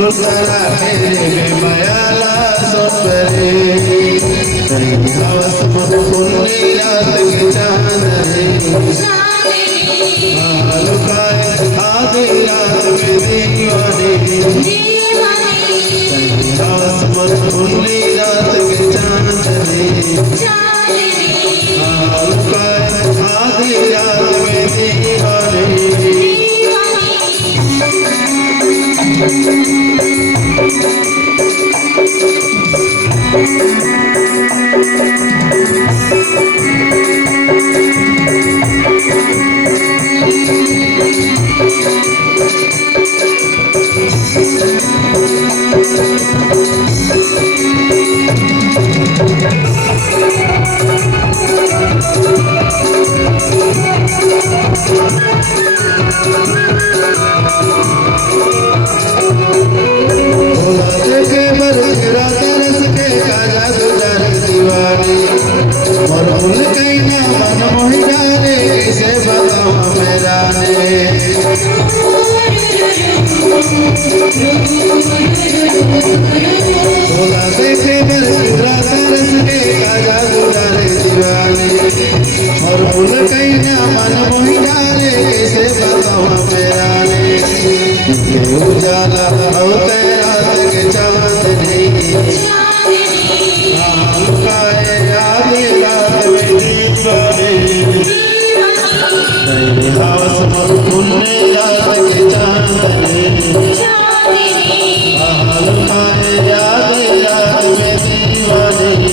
सुंदरा तेरे मायाला सोपरे हवस मन पुन्नी रात के चांदनी लुकाए आधी रात में दीवानी हवस मन पुन्नी रात के चांदनी लुकाए आधी रात में दीवानी उजाला होते रात के चांदनी लुकाए आधी रात में दीवानी हवस मन पुन्नी रात के चांदनी लुकाए आधी रात में दीवानी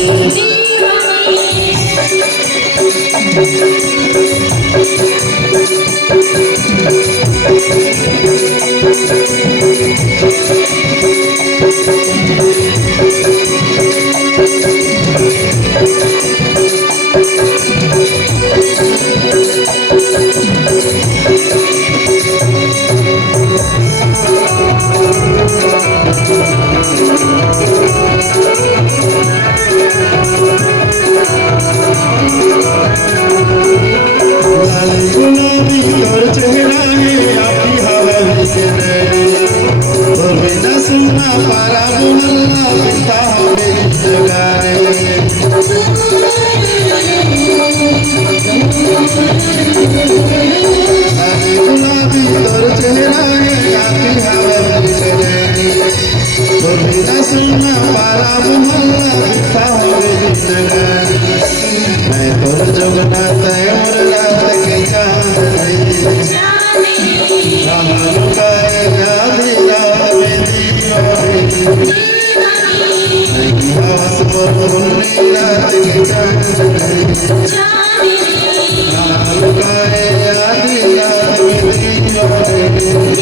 मैं तो जगन्नाथ और रात के चांदनी लुकाए आधी रात में दीवानी हवस मन पुन्नी रात के चांदनी लुकाए आधी रात में दीवानी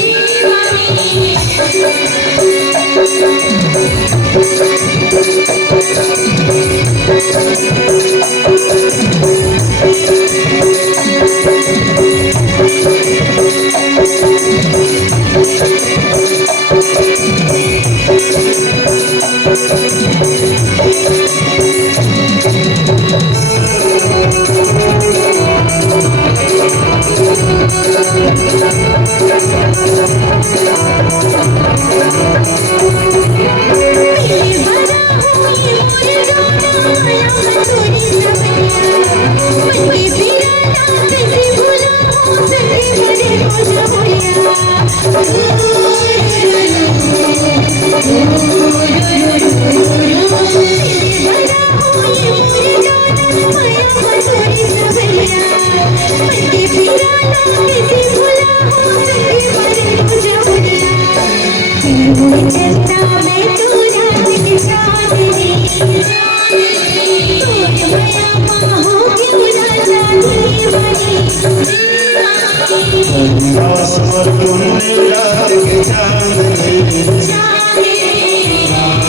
आसमान पुन्नी रात के चांदनी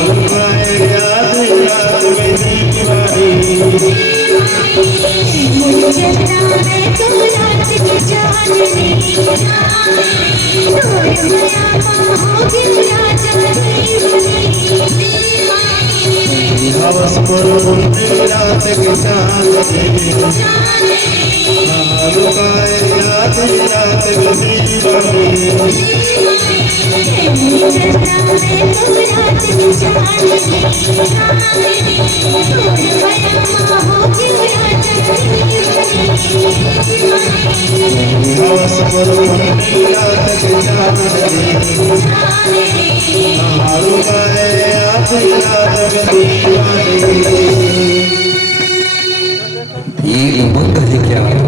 लुकाए आधी रात में दीवानी हवस मन पुन्नी रात के चांदनी लुकाए आधी रात में दीवानी हवस पर पुण्य याद के जाने मालूम है आप याद के दीवाने ये उमंग है क्या